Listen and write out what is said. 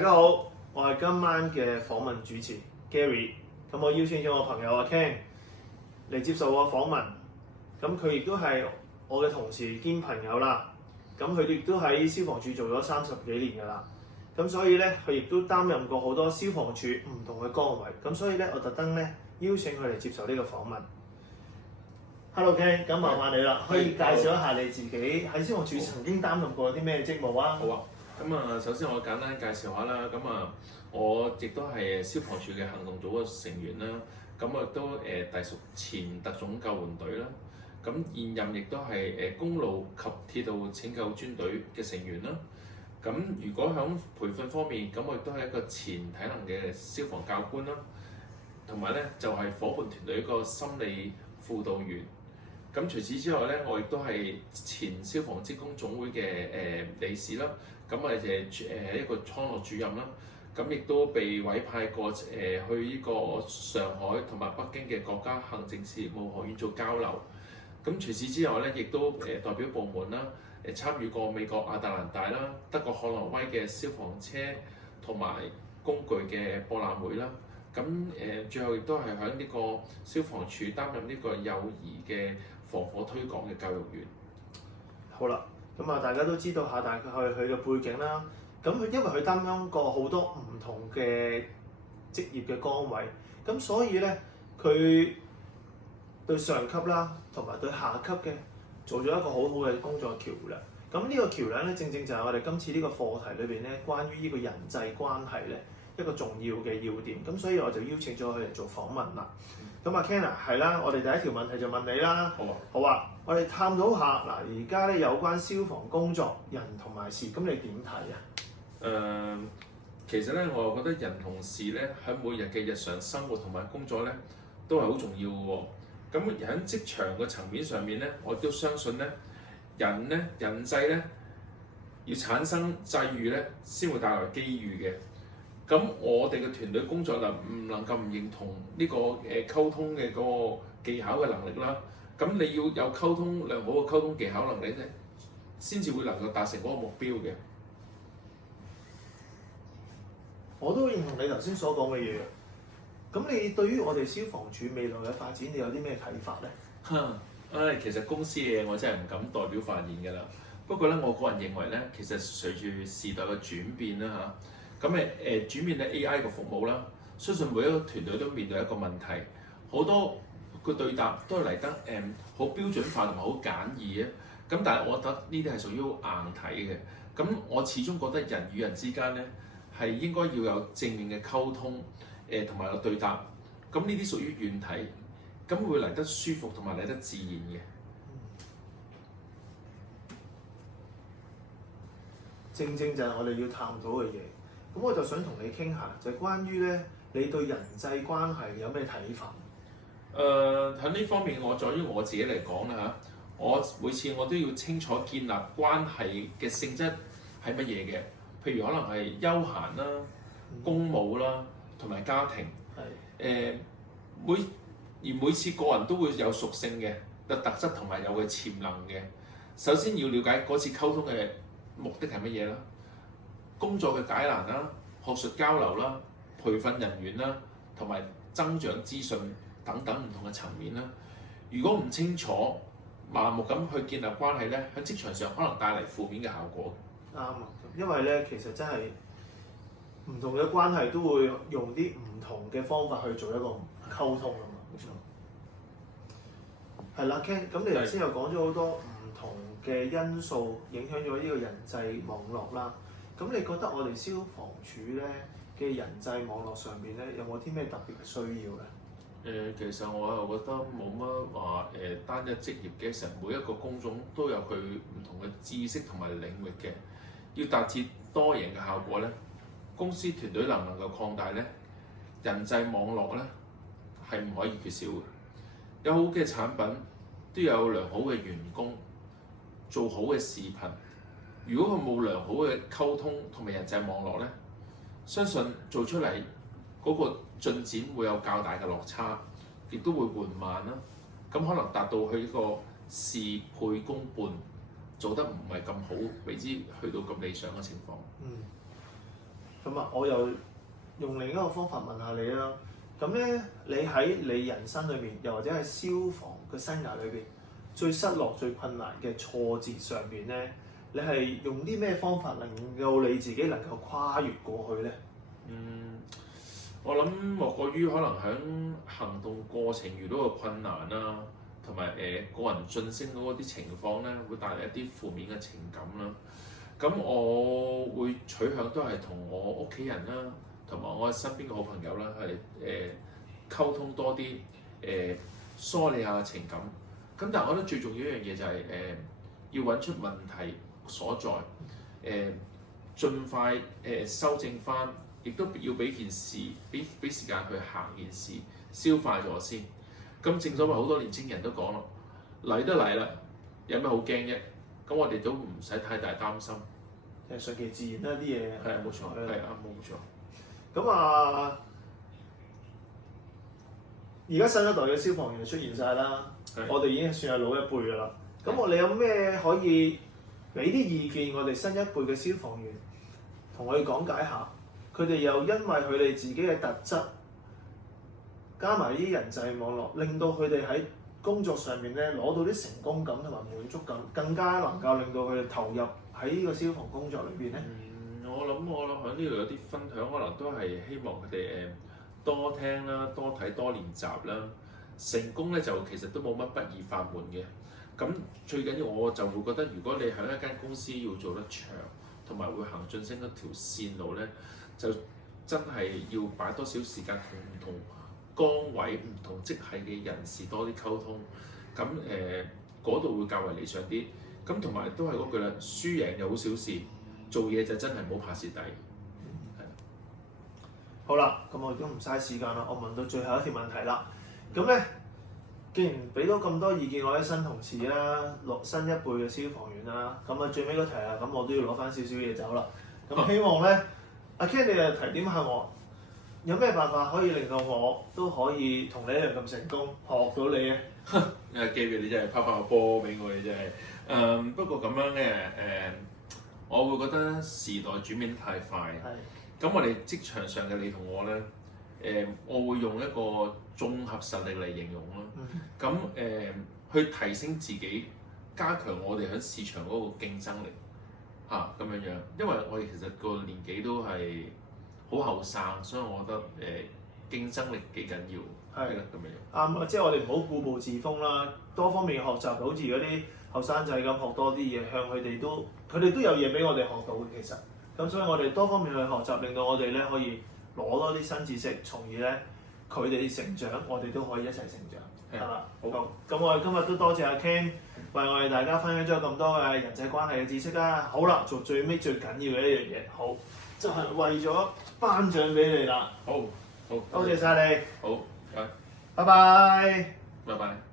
家好，我係今晚嘅訪問主持 Gary，咁我邀請咗我朋友阿 Ken 嚟接受我訪問，咁佢亦都係我嘅同事兼朋友啦，咁佢亦都喺消防處做咗30幾年㗎啦，咁所以咧佢亦都擔任過好多消防處唔同嘅崗位，咁所以咧我特登咧邀請佢嚟接受呢個訪問。Hello Ken，咁麻煩你啦，可以介紹一下你自己喺消防處曾經擔任過啲咩職務啊？好啊，咁啊，首先我簡單介紹下啦。咁啊，我亦都係消防處嘅行動組嘅成員啦。咁啊，都隸屬前特種救援隊啦。咁現任亦都係公路及鐵道拯救專隊嘅成員啦。咁如果喺培訓方面，咁我亦都係一個前體能嘅消防教官啦。同埋咧就係伙伴團隊一個心理輔導員。咁除此之外咧，我亦都係前消防職工總會嘅理事啦。咁啊一個倉落主任啦。咁亦都被委派過去呢個上海同埋北京嘅國家行政事務學院做交流。咁除此之外咧，亦都代表部門啦參與過美國亞特蘭大啦、德國漢諾威嘅消防車同埋工具嘅博覽會啦。咁最後亦都係喺呢個消防處擔任呢個幼兒嘅防火推廣嘅教育員。好啦，咁啊大家都知道下大概佢嘅背景啦。咁佢因為佢擔當過好多唔同嘅職業嘅崗位，咁所以咧佢對上級啦同埋對下級嘅做咗一個好好嘅工作橋梁。咁呢個橋梁咧，正正就係我哋今次呢個課題裏邊咧，關於呢個人際關係咧一個重要嘅要點。咁所以我就邀請咗佢嚟做訪問啦。咁啊 Ken 係啦，我哋第一條問題就問你啦。好啊。好啊，我哋探討下嗱，而家咧有關消防工作人同埋事，咁你點睇啊？其實咧，我又覺得人同事咧喺每日嘅日常生活同埋工作咧，都係好重要嘅喎。咁喺職場嘅層面上面咧，我都相信咧，人際咧要產生際遇咧，先會帶來機遇嘅。咁我哋嘅團隊工作就唔能夠唔認同呢個溝通嘅嗰個技巧嘅能力啦。咁你要有良好嘅溝通技巧能力咧，先至會能夠達成嗰個目標嘅。我都認同你頭先所講嘅嘢。咁你對於我哋消防處未來嘅發展，你有啲咩睇法咧？其實公司嘅嘢我真係唔敢代表發言㗎啦。不過咧，我個人認為咧，其實隨住時代嘅轉變啦嚇，咁轉變咧 AI 嘅服務啦，相信每一個團隊都面對一個問題，好多個對答都係嚟得好標準化同埋好簡易嘅。咁但係我覺得呢啲係屬於硬體嘅。咁我始終覺得人與人之間咧係應該要有正面嘅溝通，同埋個對答。咁呢啲屬於軟體，咁會嚟得舒服同埋嚟得自然嘅。正正就係我哋要探討嘅嘢。咁我就想同你傾下，就係關於咧你對人際關係有咩睇法？喺呢方面，在於我自己嚟講啦嚇，我每次我都要清楚建立關係嘅性質係乜嘢嘅。譬如可能係休閒啦、公務啦，同埋家庭。係。每次個人都會有屬性嘅特質同埋有嘅潛能嘅。首先要了解嗰次溝通嘅目的係乜嘢啦，工作嘅解難啦、學術交流啦、培訓人員啦，同埋增長資訊等等唔同嘅層面啦。如果唔清楚、盲目咁去建立關係咧，喺職場上可能帶嚟負面嘅效果。啱啊，因為咧其實真係唔同嘅關係都會用啲唔同嘅方法去做一個溝通啊嘛。冇錯。係啦 Ken，咁你頭先又講咗好多唔同嘅因素影響咗呢個人際網絡啦。咁你覺得我哋消防處咧嘅人際網絡上邊咧有冇啲咩特別嘅需要咧？其實我又覺得冇乜話單一職業嘅，其實每一個工種都有佢唔同嘅知識同埋領域嘅。要達至多贏嘅效果咧，公司團隊能唔能夠擴大咧？人際網絡咧係唔可以缺少嘅。有好嘅產品，都有良好嘅員工，做好嘅視頻。如果佢冇良好嘅溝通同埋人際網絡咧，相信做出嚟嗰個進展會有較大嘅落差，亦都會緩慢啦。咁可能達到佢呢個事倍功半，做得唔係咁好，未知去到咁理想嘅情況。咁啊，我又用另一個方法問下你啦。咁咧，你喺你人生裏面，又或者係消防嘅生涯裏邊，最失落、最困難嘅挫折上邊咧，你係用啲咩方法令到你自己能夠跨越過去咧？我諗莫過於可能喺行動過程遇到嘅困難啦，同埋個人晉升嗰啲情況咧，會帶嚟一啲負面嘅情感啦。咁我會取向都係同我屋企人啦，同埋我身邊嘅好朋友啦，係溝通多啲，梳理下情感。咁但係我覺得最重要一樣嘢就係要揾出問題所在，盡快修正翻。亦都要俾件事，俾時間去行件事，消化咗先。咁正所謂好多年青人都講咯，嚟都嚟啦，有咩好驚啫？咁我哋都唔使太大擔心。其實順其自然啦，啲嘢。係啊，冇錯，係啊，冇錯。咁啊，而家新一代嘅消防員出現晒啦，我哋已經算係老一輩㗎啦。咁我哋有咩可以俾啲意見我哋新一輩嘅消防員，同我哋講解下？佢哋又因為佢哋自己嘅特質，加埋啲人際網絡，令到佢哋喺工作上面咧攞到啲成功感同埋滿足感，更加能夠令到佢哋投入喺呢個消防工作裏邊咧。我諗喺呢度有啲分享，可能都係希望佢哋多聽啦、多睇、多練習啦。成功咧就其實都冇乜不二法門嘅。咁最緊要我就會覺得，如果你喺一間公司要做得長，同埋會行晉升一條線路咧，就真係要擺多少時間同唔同崗位、唔同職系嘅人士多啲溝通，咁嗰度會較為理想啲。咁同埋都係嗰句啦，輸贏又好小事，做嘢就真係唔好怕蝕底。好啦，咁我已經唔嘥時間啦，我問到最後一條問題啦。咁咧，既然俾到咁多意見我啲新同事啦、新一輩嘅消防員啦，咁啊最尾嗰題啊，咁我都要攞翻少少嘢走啦。咁希望咧，阿 Ken 你又提點下我，有咩辦法可以令到我都可以同你一樣咁成功，學到你咧？機會你真係拋翻個波俾我，你真係。不過咁樣咧，我會覺得時代轉變得太快。咁我哋職場上嘅你同我咧，我會用一個綜合實力嚟形容咯。咁去提升自己，加強我哋喺市場嗰個競爭力嚇咁樣樣。因為我哋其實個年紀都係好後生，所以我覺得競爭力幾緊要。係咁樣。啱，即係我哋唔好固步自封啦，多方面學習，好似嗰啲後生仔咁學多啲嘢，向佢哋都有嘢俾我哋學到嘅其實。咁所以我哋多方面去學習，令到我哋咧可以攞多啲新知識，從而咧佢哋成長，我哋都可以一齊成長，係嘛？好，咁我哋今日都多謝阿 Ken 為我哋大家分享咗咁多嘅人際關係嘅知識啦。好啦，做最尾最緊要嘅一樣嘢，好就係為咗頒獎俾你啦。好，多謝晒你。好，拜拜。拜拜。